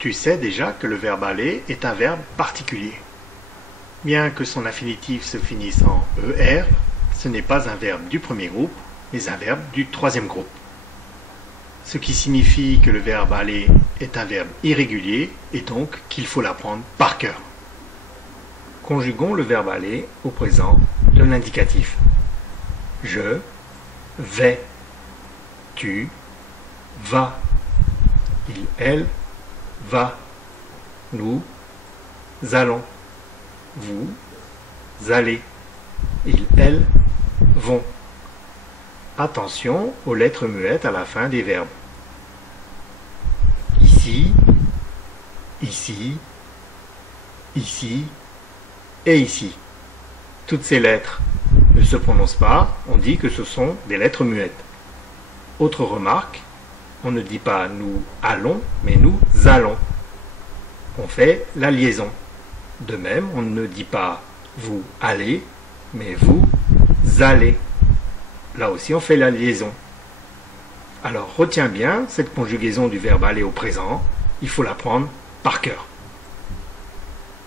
Tu sais déjà que le verbe aller est un verbe particulier. Bien que son infinitif se finisse en ER, ce n'est pas un verbe du premier groupe, mais un verbe du troisième groupe. Ce qui signifie que le verbe aller est un verbe irrégulier et donc qu'il faut l'apprendre par cœur. Conjuguons le verbe aller au présent de l'indicatif. Je vais, tu vas, il, elle va, nous allons, vous allez, ils, elles vont. Attention aux lettres muettes à la fin des verbes. Ici, ici, ici et ici. Toutes ces lettres ne se prononcent pas, on dit que ce sont des lettres muettes. Autre remarque, on ne dit pas nous allons, mais nous allons. On fait la liaison. De même, on ne dit pas vous allez, mais vous allez. Là aussi, on fait la liaison. Alors, retiens bien cette conjugaison du verbe aller au présent. Il faut l'apprendre par cœur.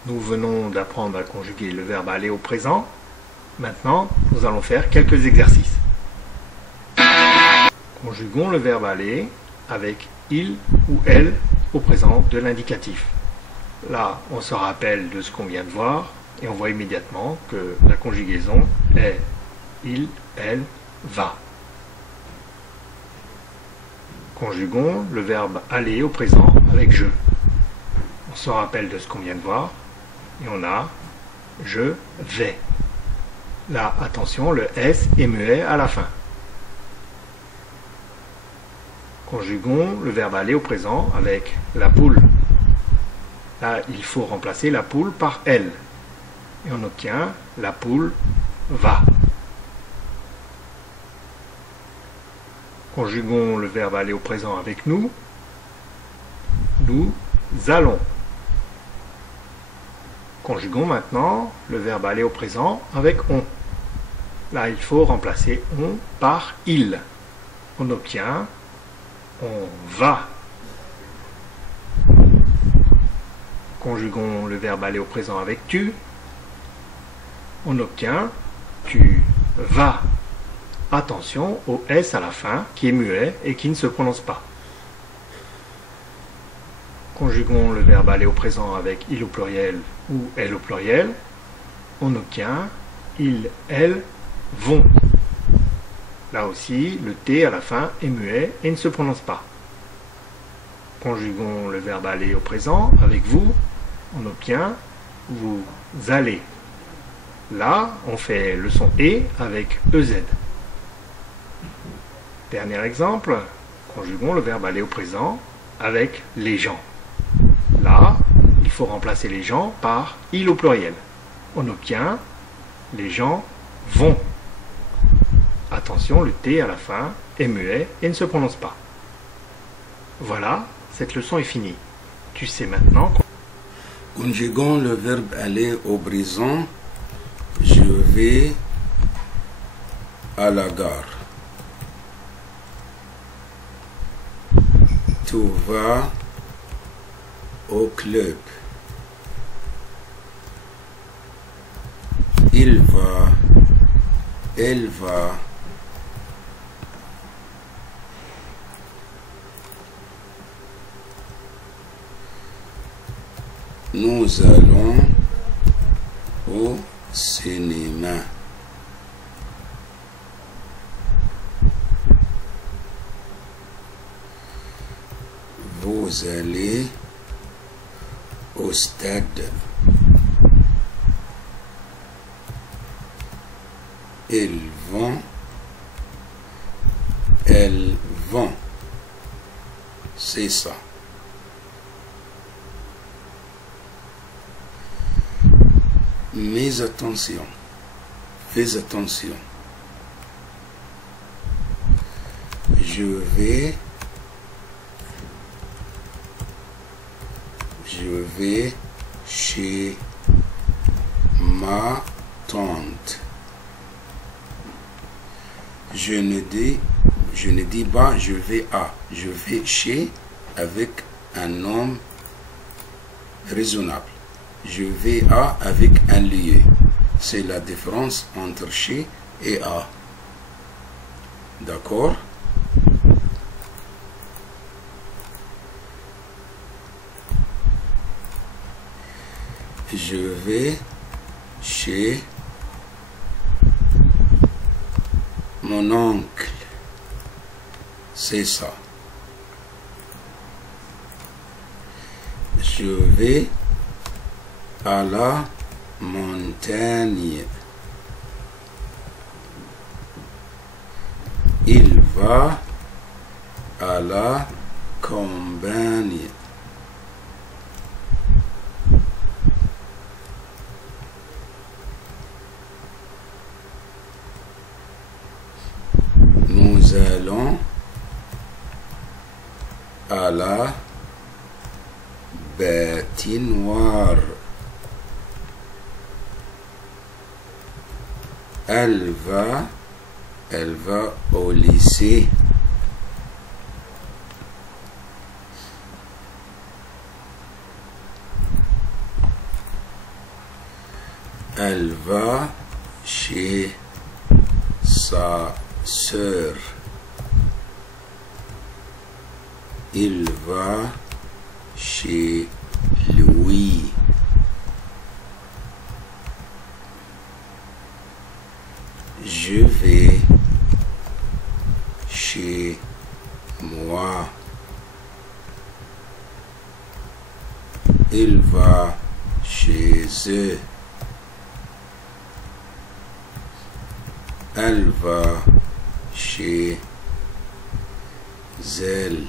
Nous venons d'apprendre à conjuguer le verbe aller au présent. Maintenant, nous allons faire quelques exercices. Conjuguons le verbe aller avec il ou elle au présent de l'indicatif. Là, on se rappelle de ce qu'on vient de voir et on voit immédiatement que la conjugaison est il, elle, va. Conjuguons le verbe aller au présent avec je. On se rappelle de ce qu'on vient de voir et on a je vais. Là, attention, le S est muet à la fin. Conjuguons le verbe aller au présent avec la poule. Là, il faut remplacer la poule par elle. Et on obtient la poule va. Conjuguons le verbe aller au présent avec nous. Nous allons. Conjuguons maintenant le verbe aller au présent avec on. Là, il faut remplacer on par il. On obtient on va. Conjuguons le verbe aller au présent avec tu. On obtient tu vas. Attention au S à la fin qui est muet et qui ne se prononce pas. Conjuguons le verbe aller au présent avec il au pluriel ou elle au pluriel. On obtient ils, elles vont. Là aussi, le T à la fin est muet et ne se prononce pas. Conjuguons le verbe aller au présent avec vous. On obtient vous allez. Là, on fait le son E avec EZ. Dernier exemple, conjuguons le verbe aller au présent avec les gens. Là, il faut remplacer les gens par il au pluriel. On obtient les gens vont. Attention, le T à la fin est muet et ne se prononce pas. Voilà, cette leçon est finie. Tu sais maintenant. Conjuguons le verbe aller au présent. Je vais à la gare. Tu vas au club. Il va, elle va. Nous allons au cinéma. Vous allez au stade. Ils vont, elles vont. C'est ça. Mais attention, fais attention. Je vais chez ma tante. Je ne dis pas je vais à. Je vais chez avec un nom raisonnable. Je vais à avec un lieu. C'est la différence entre chez et à. D'accord? Je vais chez mon oncle. C'est ça. Je vais à la montagne. Il va à la campagne. Nous allons à la patinoire. Elle va au lycée. Elle va chez sa sœur. Il va chez lui. Je vais chez moi. Il va chez eux. Elle va chez elle.